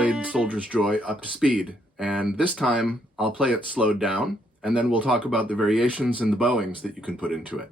played Soldier's Joy up to speed, and this time I'll play it slowed down, and then we'll talk about the variations and the bowings that you can put into it.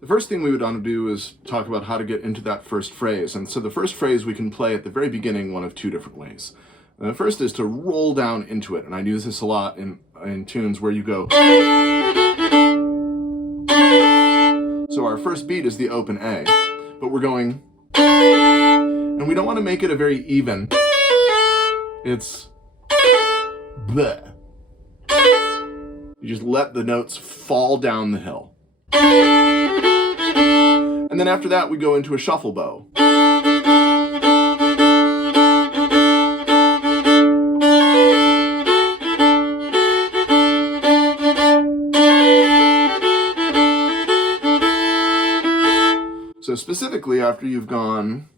The first thing we would want to do is talk about how to get into that first phrase. And so the first phrase we can play at the very beginning one of two different ways. And the first is to roll down into it. And I use this a lot in tunes where you go. So our first beat is the open A, but we're going, and we don't want to make it a very even. It's bleh. You just let the notes fall down the hill. And then after that, we go into a shuffle bow. So specifically, after you've gone,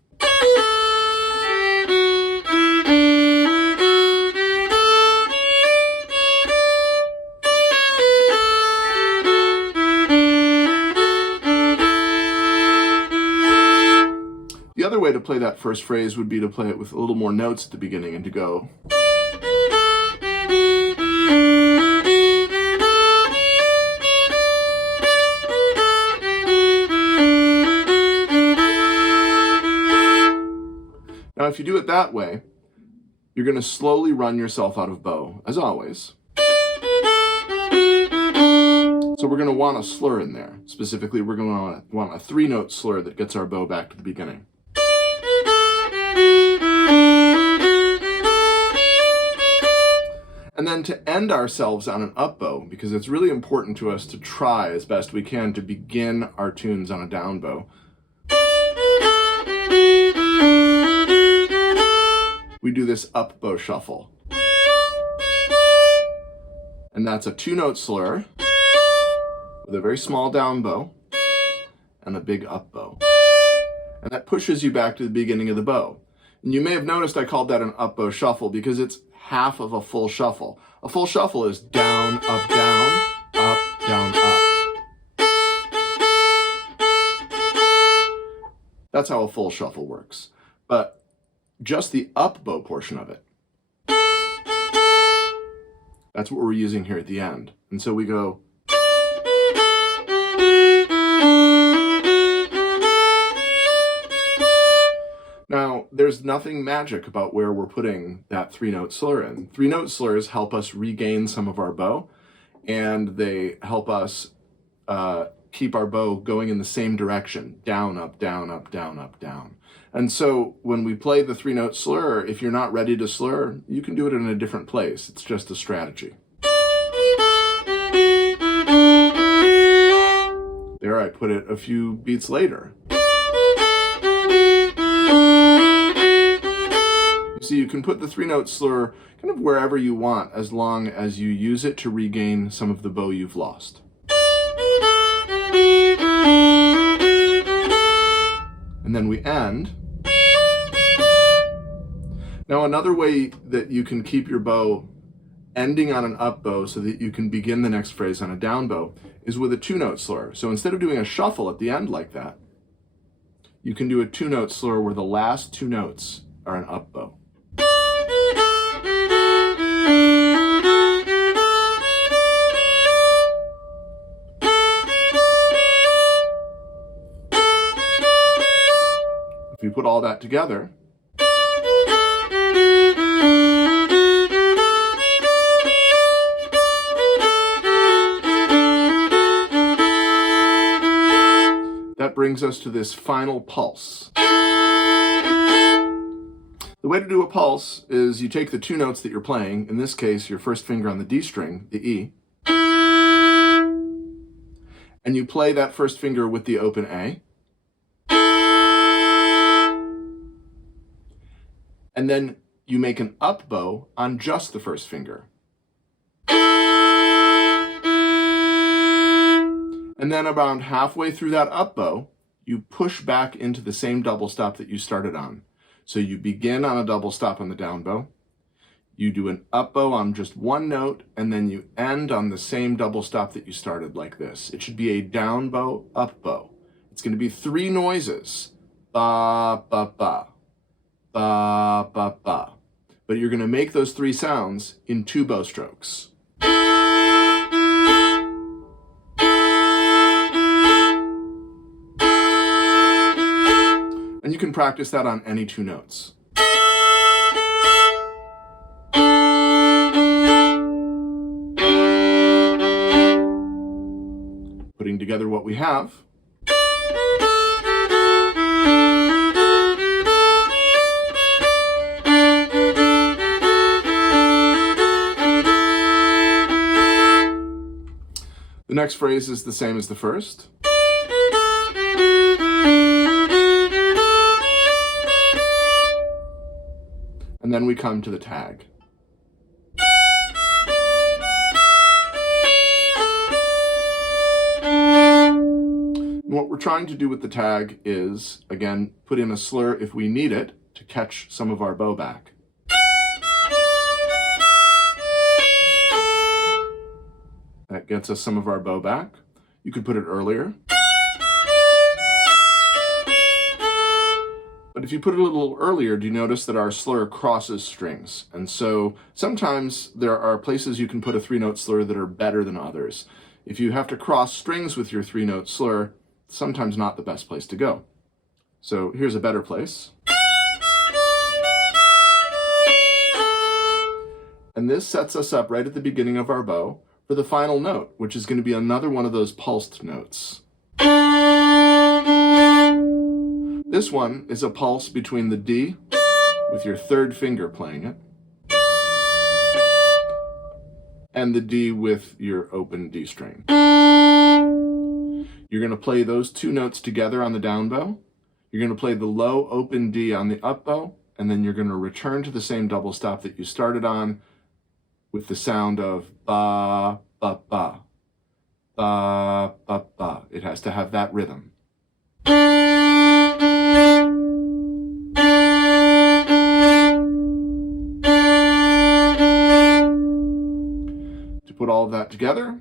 the other way to play that first phrase would be to play it with a little more notes at the beginning and to go. Now, if you do it that way, you're going to slowly run yourself out of bow, as always. So we're going to want a slur in there. Specifically, we're going to want a three-note slur that gets our bow back to the beginning. And then to end ourselves on an up bow, because it's really important to us to try as best we can to begin our tunes on a down bow. We do this up bow shuffle. And that's a two-note slur with a very small down bow and a big up bow. And that pushes you back to the beginning of the bow. And you may have noticed I called that an up bow shuffle because it's half of a full shuffle. A full shuffle is down, up, down, up, down, up. That's how a full shuffle works. But just the up bow portion of it. That's what we're using here at the end. And so we go. Now, there's nothing magic about where we're putting that 3-note slur in. 3-note slurs help us regain some of our bow, and they help us keep our bow going in the same direction, down, up, down, up, down, up, down. And so when we play the 3-note slur, if you're not ready to slur, you can do it in a different place. It's just a strategy. There, I put it a few beats later. So you can put the 3-note slur kind of wherever you want, as long as you use it to regain some of the bow you've lost. And then we end. Now, another way that you can keep your bow ending on an up bow so that you can begin the next phrase on a down bow is with a 2-note slur. So instead of doing a shuffle at the end like that, you can do a 2-note slur where the last 2 notes are an up bow. If you put all that together, that brings us to this final pulse. The way to do a pulse is you take the 2 notes that you're playing, in this case, your first finger on the D string, the E, and you play that first finger with the open A, and then you make an up bow on just the first finger. And then around halfway through that up bow, you push back into the same double stop that you started on. So you begin on a double stop on the down bow, you do an up bow on just 1 note, and then you end on the same double stop that you started like this. It should be a down bow, up bow. It's going to be 3 noises. Ba, ba, ba. Ba, ba, ba. But you're going to make those 3 sounds in 2 bow strokes. And you can practice that on any 2 notes. Putting together what we have. The next phrase is the same as the first. And then we come to the tag. And what we're trying to do with the tag is, again, put in a slur if we need it to catch some of our bow back. That gets us some of our bow back. You could put it earlier. But if you put it a little earlier, do you notice that our slur crosses strings? And so sometimes there are places you can put a 3-note slur that are better than others. If you have to cross strings with your 3-note slur, sometimes not the best place to go. So here's a better place. And this sets us up right at the beginning of our bow for the final note, which is going to be another one of those pulsed notes. This one is a pulse between the D, with your 3rd finger playing it, and the D with your open D string. You're going to play those 2 notes together on the down bow. You're going to play the low open D on the up bow, and then you're going to return to the same double stop that you started on with the sound of ba, ba, ba, ba, ba, ba. It has to have that rhythm. To put all of that together,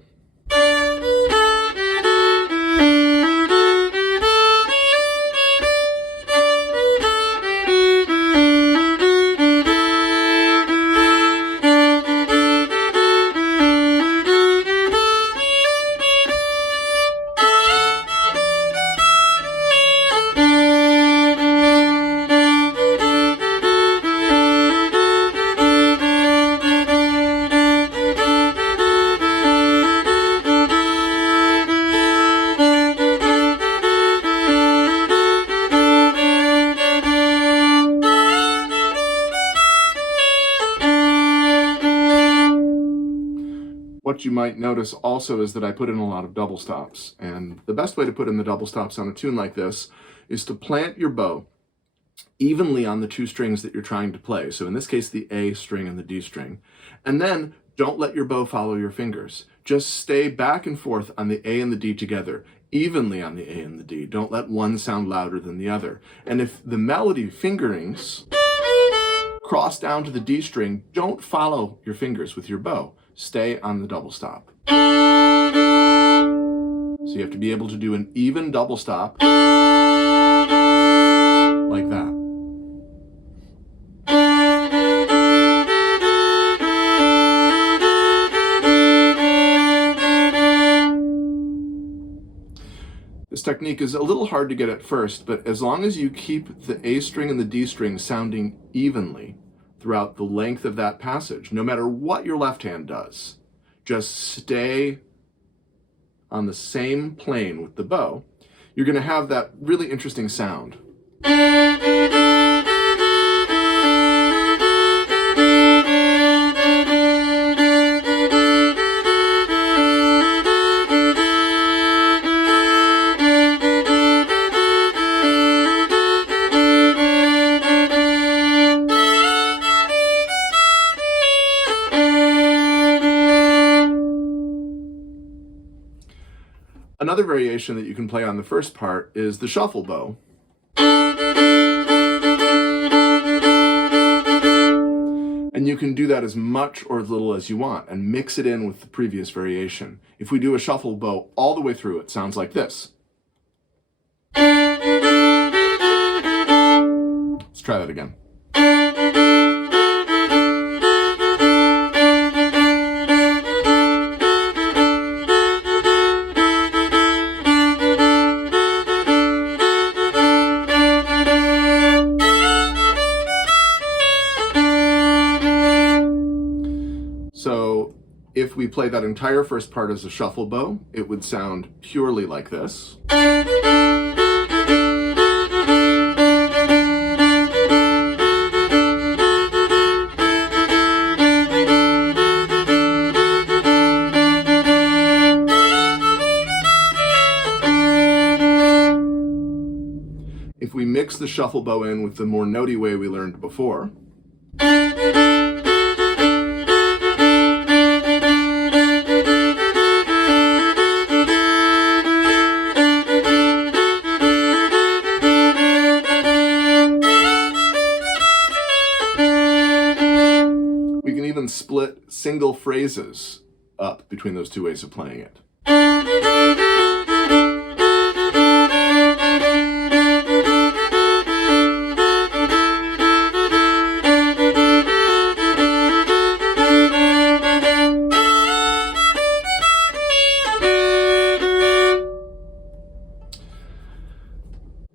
note you might notice also is that I put in a lot of double stops. And the best way to put in the double stops on a tune like this is to plant your bow evenly on the two strings that you're trying to play. So in this case, the A string and the D string. And then don't let your bow follow your fingers. Just stay back and forth on the A and the D together, evenly on the A and the D. Don't let one sound louder than the other. And if the melody fingerings cross down to the D string, don't follow your fingers with your bow. Stay on the double stop. So you have to be able to do an even double stop like that. This technique is a little hard to get at first, but as long as you keep the A string and the D string sounding evenly throughout the length of that passage, no matter what your left hand does, just stay on the same plane with the bow, you're going to have that really interesting sound. Another variation that you can play on the first part is the shuffle bow. And you can do that as much or as little as you want and mix it in with the previous variation. If we do a shuffle bow all the way through, it sounds like this. Let's try that again. So if we play that entire first part as a shuffle bow, it would sound purely like this. If we mix the shuffle bow in with the more notey way we learned before, we can even split single phrases up between those two ways of playing it.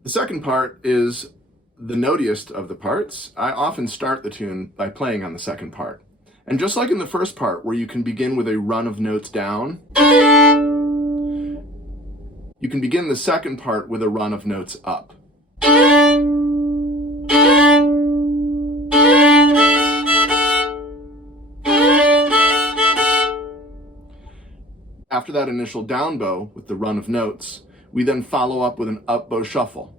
The second part is the notiest of the parts. I often start the tune by playing on the second part. And just like in the first part, where you can begin with a run of notes down, you can begin the second part with a run of notes up. After that initial down bow with the run of notes, we then follow up with an up bow shuffle.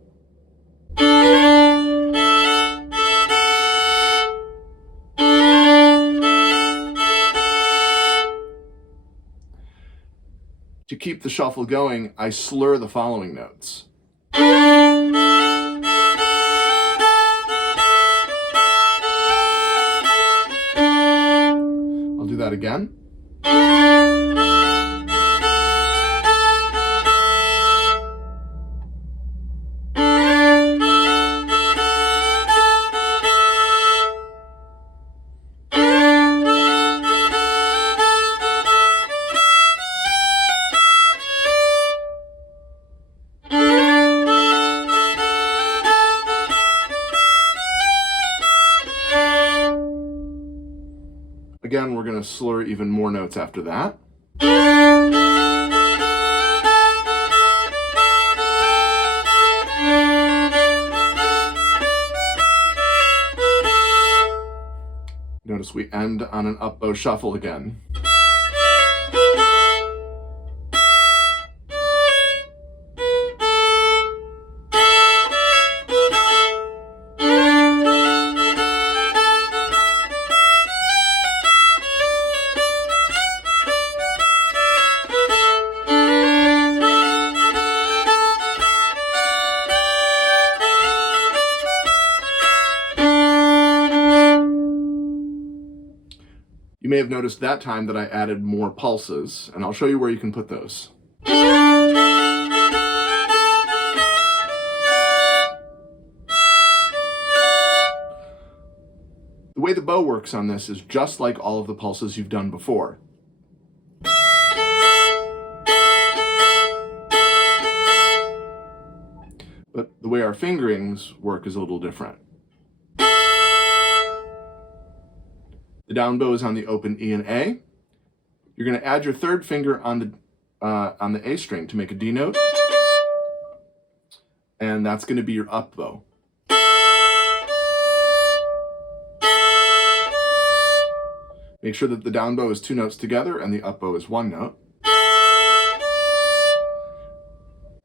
To keep the shuffle going, I slur the following notes. I'll do that again. Again, we're going to slur even more notes after that. Notice we end on an up bow shuffle again. You may have noticed that time that I added more pulses, and I'll show you where you can put those. The way the bow works on this is just like all of the pulses you've done before. But the way our fingerings work is a little different. The down bow is on the open E and A. You're going to add your third finger on the A string to make a D note, and that's going to be your up bow. Make sure that the down bow is 2 notes together and the up bow is 1 note.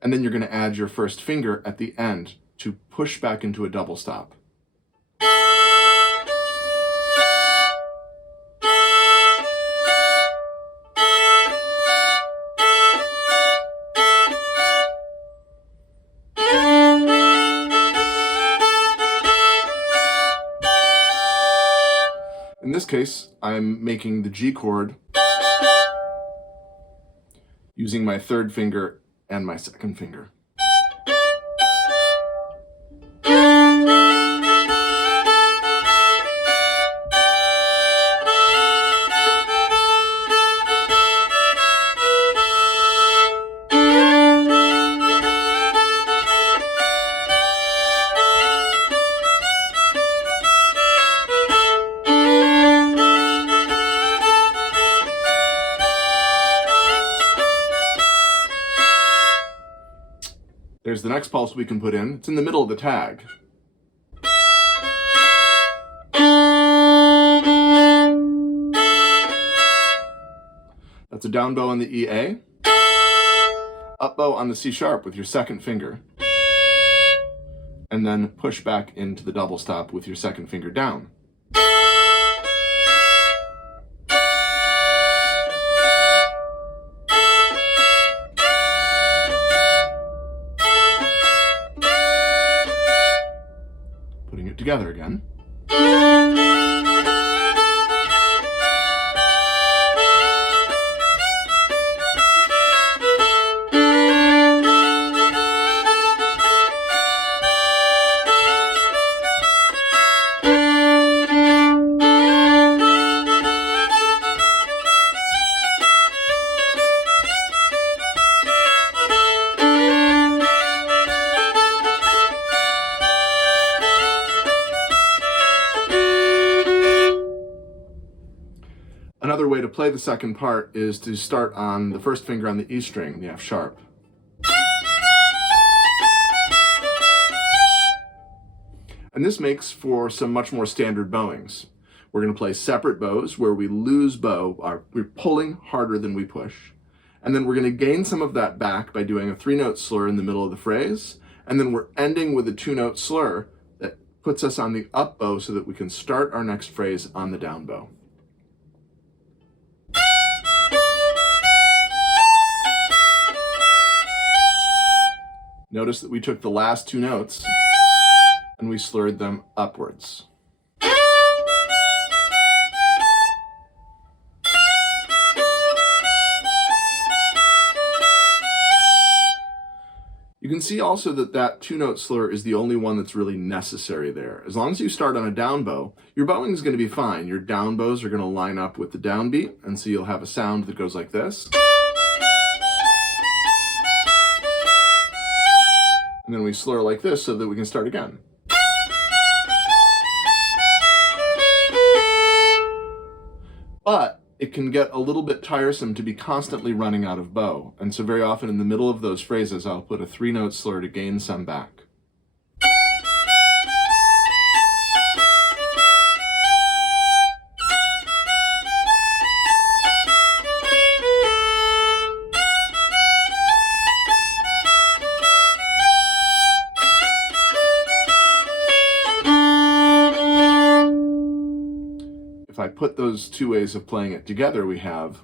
And then you're going to add your first finger at the end to push back into a double stop. In this case, I'm making the G chord using my third finger and my second finger. There's the next pulse we can put in. It's in the middle of the tag. That's a down bow on the E-A, up bow on the C-sharp with your second finger, and then push back into the double stop with your second finger down. Putting it together again. Another way to play the second part is to start on the first finger on the E string, the F sharp. And this makes for some much more standard bowings. We're going to play separate bows where we lose bow, we're pulling harder than we push. And then we're going to gain some of that back by doing a 3-note slur in the middle of the phrase. And then we're ending with a 2-note slur that puts us on the up bow so that we can start our next phrase on the down bow. Notice that we took the last 2 notes and we slurred them upwards. You can see also that that 2-note slur is the only one that's really necessary there. As long as you start on a down bow, your bowing is going to be fine. Your down bows are going to line up with the downbeat, and so you'll have a sound that goes like this. And then we slur like this so that we can start again. But it can get a little bit tiresome to be constantly running out of bow. And so very often in the middle of those phrases, I'll put a 3-note slur to gain some back. If I put those 2 ways of playing it together, we have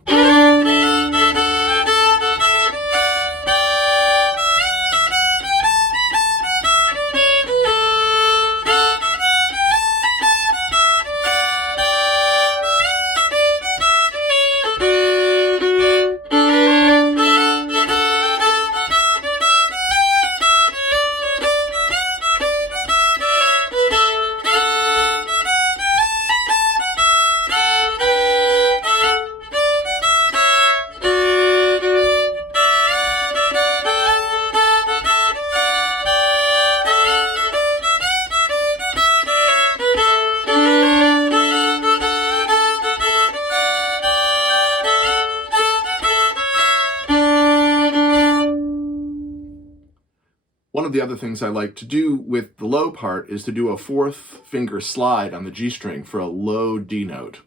the other things I like to do with the low part is to do a fourth finger slide on the G string for a low D note.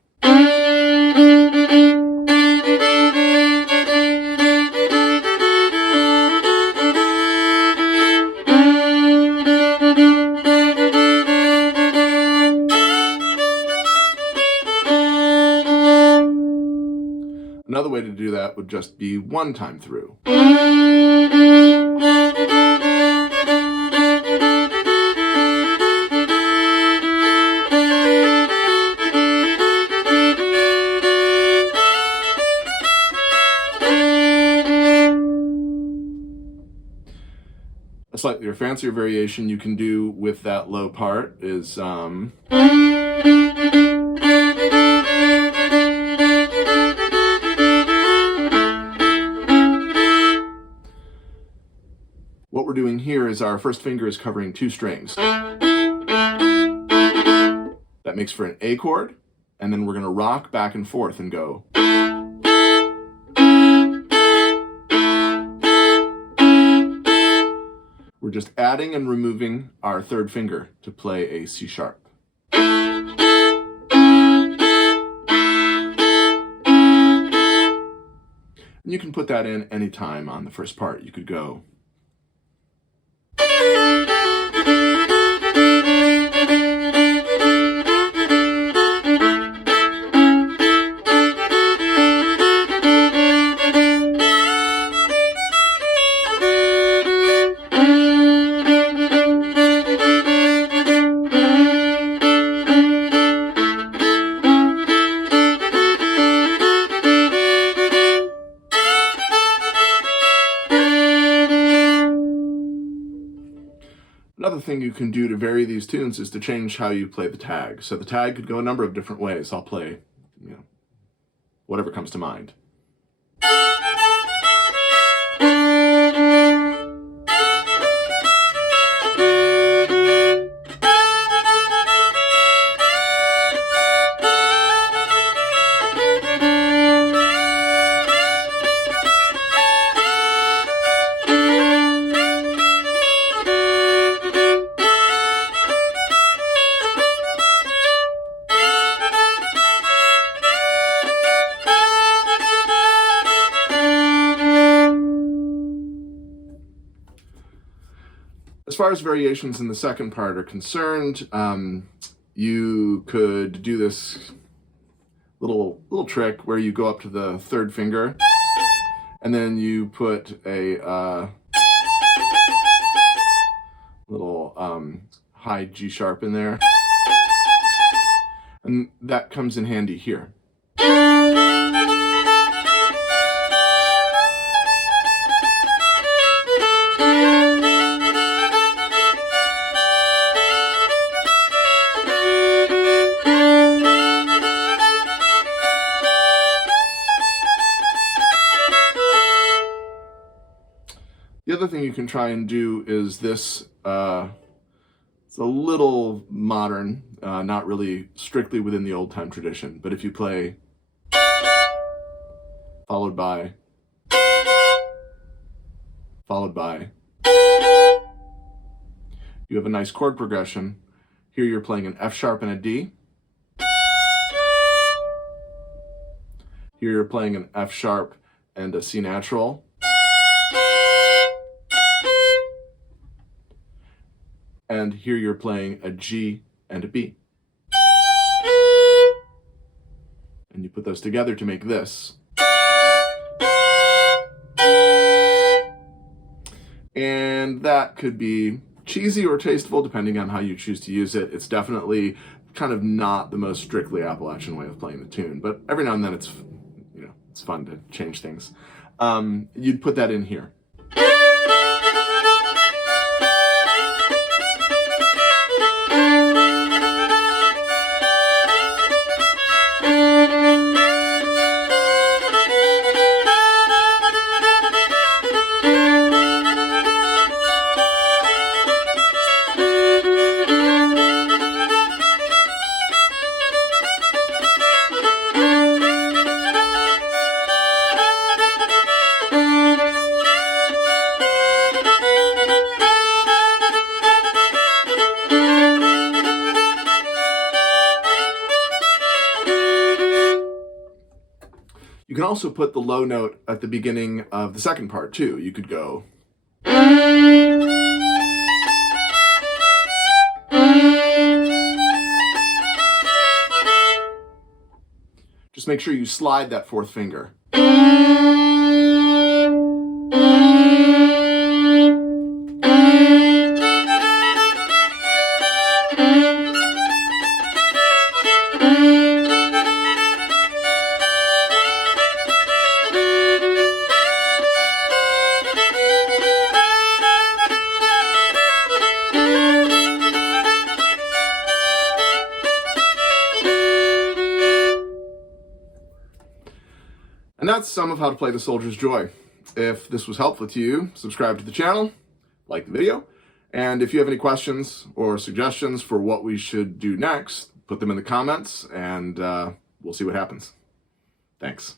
Another way to do that would just be one time through. A slightly fancier variation you can do with that low part is what we're doing here is our first finger is covering two strings. That makes for an A chord, and then we're going to rock back and forth and go. We're just adding and removing our third finger to play a C sharp. And you can put that in any time on the first part. You could go. Another thing you can do to vary these tunes is to change how you play the tag. So the tag could go a number of different ways. I'll play, whatever comes to mind. As far as variations in the second part are concerned, you could do this little trick where you go up to the third finger and then you put a little high G sharp in there, and that comes in handy here. The other thing you can try and do is this, it's a little modern, not really strictly within the old time tradition, but if you play followed by, you have a nice chord progression. Here you're playing an F sharp and a D. Here you're playing an F sharp and a C natural. And here you're playing a G and a B. And you put those together to make this. And that could be cheesy or tasteful depending on how you choose to use it. It's definitely kind of not the most strictly Appalachian way of playing the tune, but every now and then it's fun to change things. You'd put that in here. can also put the low note at the beginning of the second part too. You could go. Just make sure you slide that fourth finger. And that's some of how to play the Soldier's Joy. If this was helpful to you, subscribe to the channel, like the video, and if you have any questions or suggestions for what we should do next, put them in the comments, and we'll see what happens. Thanks.